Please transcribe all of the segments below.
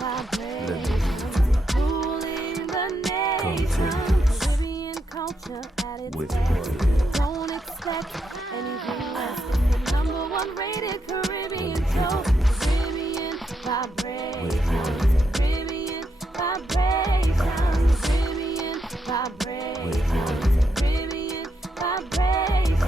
Let me come take this with what? Don't expect anything less than the #1 rated Caribbean show. Caribbean vibration. Caribbean vibration. Caribbean vibration. Caribbean vibration.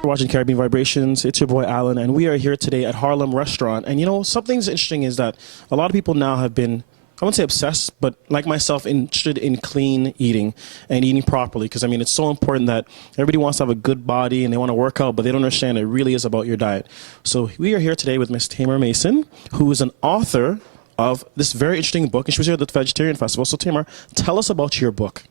You're watching Caribbean Vibrations. It's your boy Alain, and we are here today at Harlem Restaurant. And you know, something's interesting is that a lot of people now have been, I wouldn't say obsessed, but like myself, interested in clean eating and eating properly. Because, I mean, it's so important that everybody wants to have a good body and they want to work out, but they don't understand it really is about your diet. So we are here today with Miss Taymer Mason, who is an author of this very interesting book. And she was here at the Vegetarian Festival. So, Taymer, tell us about your book.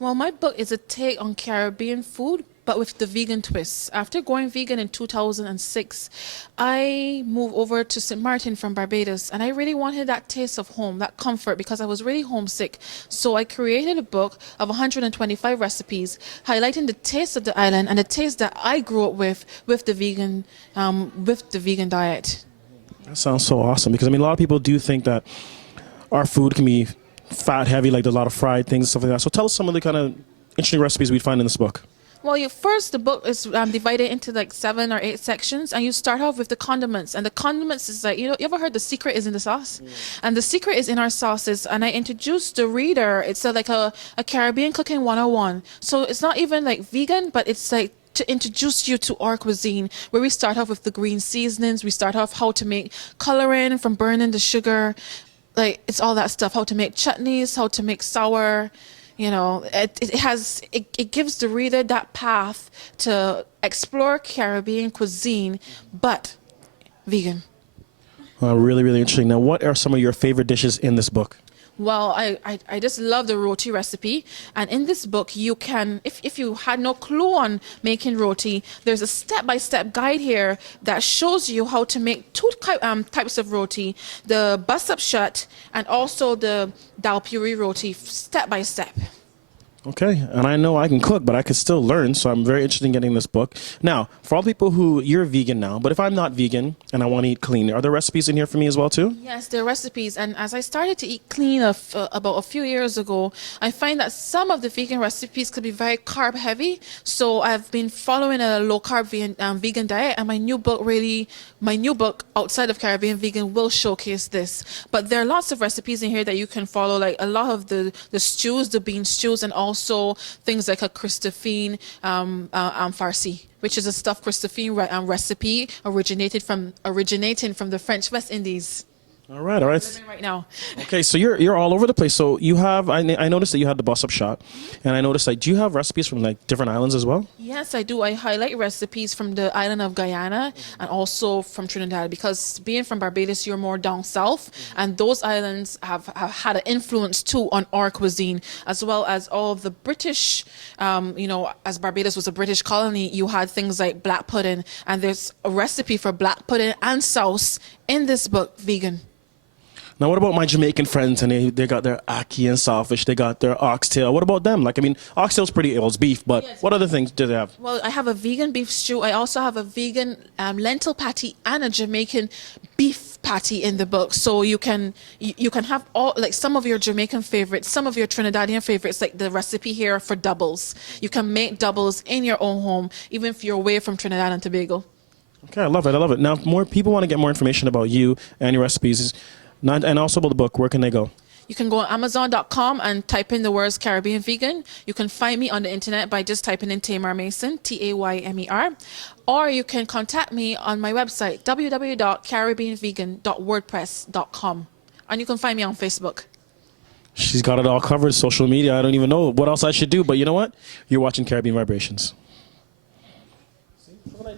Well, my book is a take on Caribbean food, but with the vegan twist. After going vegan in 2006, I moved over to St. Martin from Barbados, and I really wanted that taste of home, that comfort, because I was really homesick. So I created a book of 125 recipes, highlighting the taste of the island and the taste that I grew up with the vegan diet. That sounds so awesome, because, I mean, a lot of people do think that our food can be fat heavy, like there's a lot of fried things and stuff like that. So tell us some of the kind of interesting recipes we'd find in this book. Well, the book is divided into like 7 or 8 sections, and you start off with the condiments. And the condiments is like, you ever heard the secret is in the sauce? And the secret is in our sauces. And I introduced the reader, it's like a Caribbean cooking 101. So it's not even like vegan, but it's like to introduce you to our cuisine, where we start off with the green seasonings. We start off how to make coloring from burning the sugar. Like, it's all that stuff, how to make chutneys, how to make sour. You know, it gives the reader that path to explore Caribbean cuisine, but vegan. Really, really interesting. Now, what are some of your favorite dishes in this book? Well, I just love the roti recipe. And in this book, you can, if you had no clue on making roti, there's a step-by-step guide here that shows you how to make 2 types of roti, the bus-up shut and also the dal puri roti, step by step. Okay, and I know I can cook, but I could still learn, so I'm very interested in getting this book. Now, for all the people who, you're vegan now, but if I'm not vegan and I want to eat clean, are there recipes in here for me as well, too? Yes, there are recipes, and as I started to eat clean about a few years ago, I find that some of the vegan recipes could be very carb-heavy, so I've been following a low-carb vegan diet, and my new book, Outside of Caribbean Vegan, will showcase this. But there are lots of recipes in here that you can follow, like a lot of the stews, the bean stews, and also things like a Christophine farci, which is a stuffed Christophine recipe originating from the French West Indies. All right. Right now. Okay, so you're all over the place. So you have, I noticed that you had the bus-up shot, and I noticed, like, do you have recipes from, like, different islands as well? Yes, I do. I highlight recipes from the island of Guyana and also from Trinidad, because being from Barbados, you're more down south, and those islands have had an influence too on our cuisine, as well as all of the British, as Barbados was a British colony, you had things like black pudding, and there's a recipe for black pudding and sauce in this book, vegan. Now, what about my Jamaican friends? And they got their ackee and saltfish. They got their oxtail. What about them? Like, I mean, oxtail's pretty old, it's beef, but yes. What other things do they have? Well, I have a vegan beef stew. I also have a vegan lentil patty and a Jamaican beef patty in the book. So you can have all, like, some of your Jamaican favorites, some of your Trinidadian favorites, like the recipe here for doubles. You can make doubles in your own home, even if you're away from Trinidad and Tobago. Okay, I love it. Now, more people want to get more information about you and your recipes. And also about the book. Where can they go? You can go on Amazon.com and type in the words Caribbean Vegan. You can find me on the internet by just typing in Taymer Mason, Taymer. Or you can contact me on my website, www.caribbeanvegan.wordpress.com. And you can find me on Facebook. She's got it all covered, social media. I don't even know what else I should do. But you know what? You're watching Caribbean Vibrations.